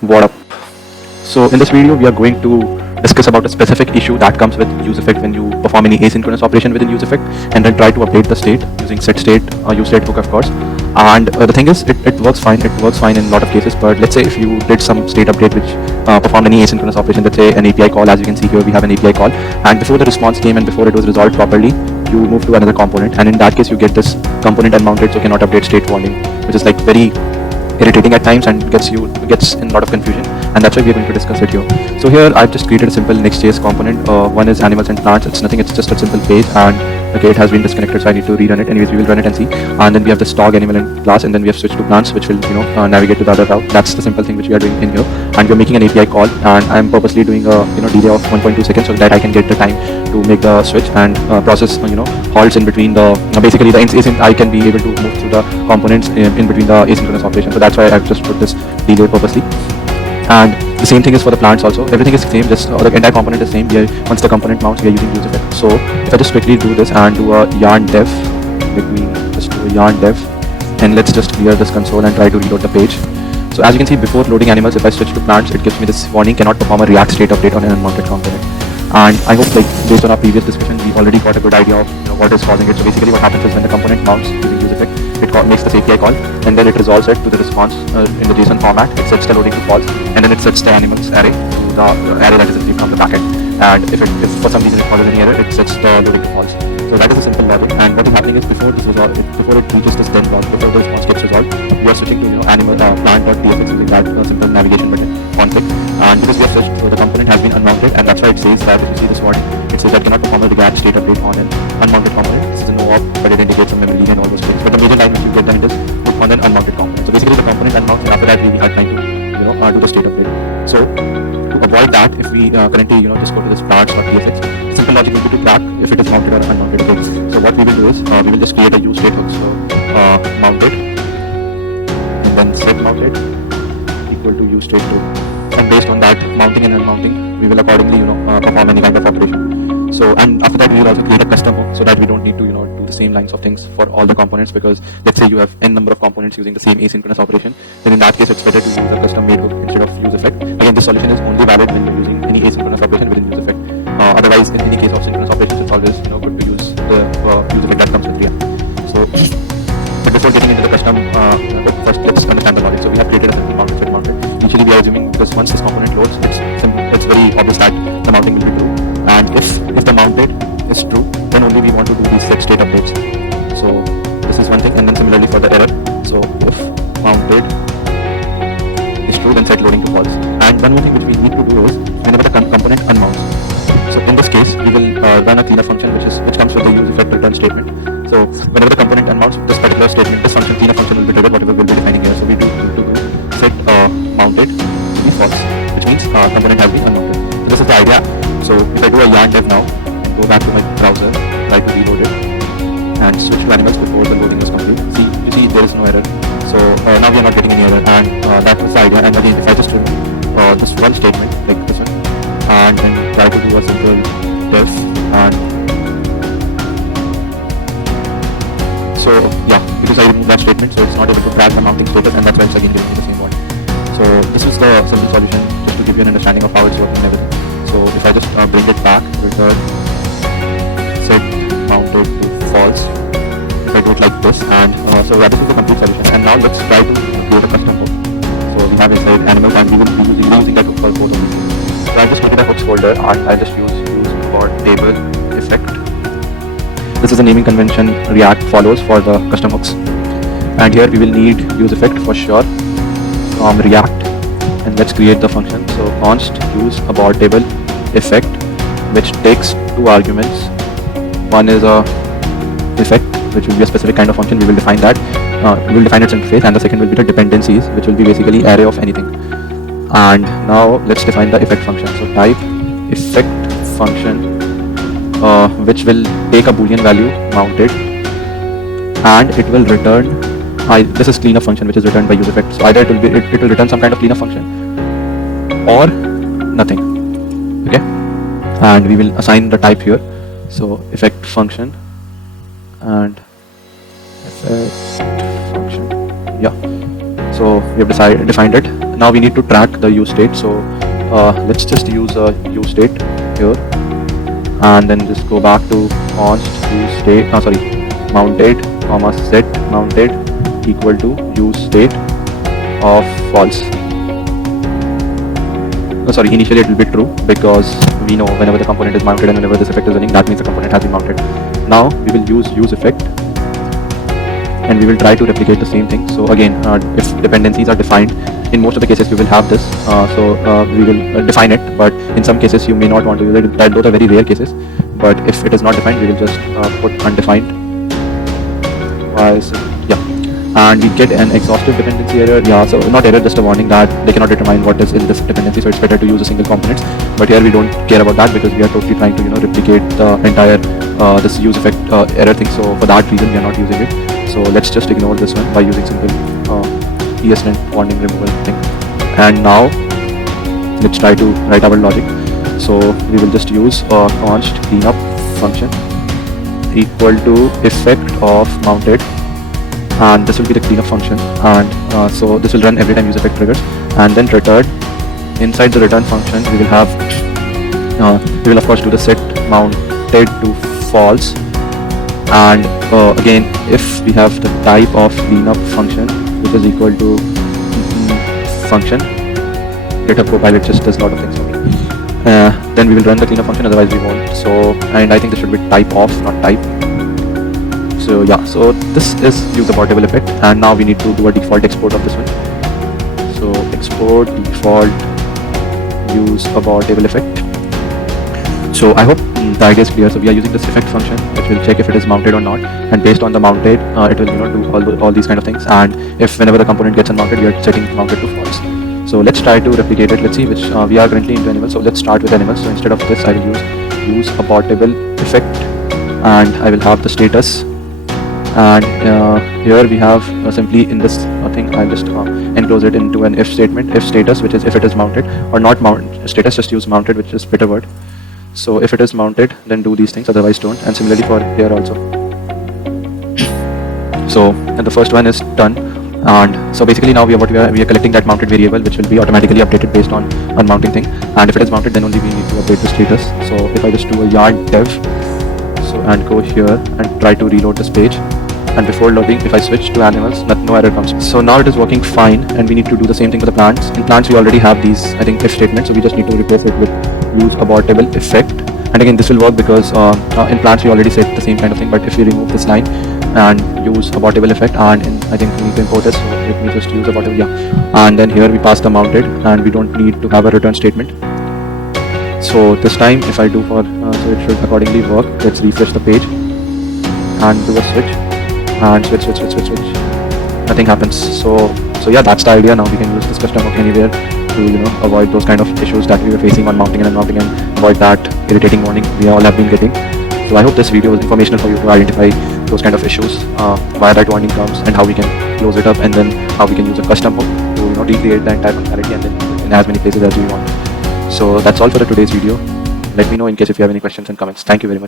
What up? So in this video we are going to discuss about a specific issue that comes with useEffect when you perform any asynchronous operation within useEffect and then try to update the state using setState or useStateHook, of course. And the thing is, it works fine. It works fine in a lot of cases. But let's say if you did some state update which performed any asynchronous operation, let's say an API call. As you can see here, we have an API call, and before the response came and before it was resolved properly, you move to another component, and in that case you get this component unmounted, so cannot update state warning, which is like very irritating at times and gets in a lot of confusion, and that's why we are going to discuss it here. So here I've just created a simple Next.js component. One is animals and plants. It's nothing, it's just a simple page, and okay, it has been disconnected, so I need to rerun it. Anyways, we will run it and see. And then we have this dog, animal and class, and then we have switched to plants, which will navigate to the other route. That's the simple thing which we are doing in here. And we're making an API call, and I'm purposely doing a delay of 1.2 seconds so that I can get the time to make the switch and process halts in between the basically the async. I can be able to move through the components in between the asynchronous operation. So that's why I've just put this delay purposely. And the same thing is for the plants also. Everything is the same, just the entire component is the same. Once the component mounts, we are using useEffect. So if I just quickly do this and do a yarn dev, let me just do a yarn dev, and let's just clear this console and try to reload the page. So as you can see, before loading animals, if I switch to plants, it gives me this warning: cannot perform a React state update on an unmounted component. And I hope, like, based on our previous discussion, we already got a good idea of what is causing it. So basically what happens is when the component mounts using useEffect, it makes this API call, and then it resolves it to the response in the JSON format. It sets the loading to false, and then it sets the animals array to the array that is received from the backend. And if for some reason it causes any error, it sets the loading to false. So that is a simple logic. And what is happening is before it reaches this then block, before the response gets resolved, we are switching to animal plant.pfx using that simple navigation button on click. And because we have switched, so the component has been unmounted, and that's why it says that if you see this warning, it says that cannot perform a React state update on an unmounted component. This is a no op, but it indicates some memory and all those things. But the major line which you get then it is put on an unmounted component. So basically the component unmounts, and after that we are trying to do the state update. So to avoid that, if we currently just go to this plants.pfx, simple logic will be to track if it is mounted or unmounted. Okay. So what we will do is we will just create a useStateHook. So mounted, and then set mounted equal to useStateHook, and based on that mounting and unmounting, we will accordingly perform any kind of operation. So, and after that we will also create a custom hook so that we don't need to do the same lines of things for all the components, because let's say you have n number of components using the same asynchronous operation, then in that case it's better to use a custom made hook instead of useEffect. Again, this solution is only valid when you're using any asynchronous operation within useEffect. Otherwise, in any case of synchronous operations, it's always good to use the useEffect that comes with React. So, but before getting into the custom hook, first let's understand the logic. So we have created a simple mounted fit mounted. Usually we are assuming, because once this component loads, it's very obvious that the mounting will be true. And if the mounted is true, then only we want to do these set state updates. So this is one thing, and then similarly for the error. So if mounted is true, then set loading to false. And one more thing which we need to do is whenever the component unmounts. So in this case, we will run a cleanup function which comes with the useEffect return statement. So whenever the component unmounts, this particular statement, this function, cleanup function will be triggered, whatever we'll be defining here. So we do set mounted to be false, which means component has been unmounted. So this is the idea. So if I do a yarn dev now, go back to my browser, try to reload it, and switch to animals before the loading was complete. You see there is no error. So now we are not getting any error, and that was the idea. And again, if I just remove this one statement like this one, and then try to do a simple def, and so yeah, because I removed that statement, so it's not able to track the mounting status, and that's why it's again giving me the same one. So this is the simple solution, just to give you an understanding of how it's working and everything. So if I just bring it back, return set mounted to false, if I do it like this, and so that is the complete solution. And now let's try to create a custom hook. So we have inside animals, and we will be using that hook for both of these things. So I just created a hooks folder, and I just use useAbortableEffect. This is a naming convention React follows for the custom hooks. And here we will need useEffect for sure from React, and let's create the function. So const useAbortableEffect, which takes two arguments. One is a effect, which will be a specific kind of function. We will define that. We will define its interface, and the second will be the dependencies, which will be basically array of anything. And now let's define the effect function. So type effect function, which will take a boolean value mounted, and it will return. This is cleanup function, which is returned by useEffect. So either it will return some kind of cleanup function or nothing. Okay, and we will assign the type here. So effect function and effect function. Yeah. So we have defined it, now we need to track the use state. So let's just use a use state here, and then just go back to const use state, mounted, comma set mounted equal to use state of false. Initially it will be true, because we know whenever the component is mounted and whenever this effect is running, that means the component has been mounted. Now we will use useEffect, and we will try to replicate the same thing. So again, if dependencies are defined, in most of the cases we will have this, we will define it, but in some cases you may not want to use it. Those are very rare cases, but if it is not defined, we will just put undefined. And we get an exhaustive dependency error. So not error, just a warning that they cannot determine what is in this dependency, so it's better to use a single component. But here we don't care about that, because we are totally trying to replicate the entire this useEffect error thing. So for that reason we are not using it. So let's just ignore this one by using simple ESLint warning removal thing. And now let's try to write our logic. So we will just use a const cleanup function equal to effect of mounted, and this will be the cleanup function, and so this will run every time useEffect triggers, and then return. Inside the return function we will have we will of course do the set mounted to false, and again if we have the type of cleanup function which is equal to function, GitHub Copilot just does a lot of things for me, then we will run the cleanup function, otherwise we won't. So, and I think this should be type of, not type. So yeah, so this is useAbortableEffect, and now we need to do a default export of this one. So export default useAbortableEffect. So I hope the idea is clear. So we are using this effect function, which will check if it is mounted or not, and based on the mounted, it will do all these kind of things. And if whenever the component gets unmounted, we are setting mounted to false. So let's try to replicate it. Let's see which we are currently into animals. So let's start with animals. So instead of this, I will use useAbortableEffect, and I will have the status. And here we have simply in this thing, I'll just enclose it into an if statement, if status, which is if it is mounted, or not mounted status, just use mounted, which is better word. So if it is mounted, then do these things, otherwise don't. And similarly for here also. So and the first one is done, and so basically now we are collecting that mounted variable, which will be automatically updated based on unmounting thing. And if it is mounted, then only we need to update the status. So if I just do a yarn dev, so and go here and try to reload this page, and before loading, if I switch to animals, no error comes. So now it is working fine, and we need to do the same thing for the plants. In plants we already have these, I think, if statements, so we just need to replace it with useAbortableEffect. And again, this will work because in plants we already said the same kind of thing, but if we remove this line and use abortableEffect, and I think we need to import this, so let me just use abortable, and then here we pass the mounted, and we don't need to have a return statement. So this time if I do for, so it should accordingly work. Let's refresh the page and do a switch. And switch, nothing happens. So yeah, that's the idea. Now we can use this custom hook anywhere to avoid those kind of issues that we were facing on mounting and unmounting, and avoid that irritating warning we all have been getting. So I hope this video was informational for you to identify those kind of issues, why that warning comes, and how we can close it up, and then how we can use a custom hook to recreate the entire functionality and then use it in as many places as we want. So that's all for today's video. Let me know in case if you have any questions and comments. Thank you very much.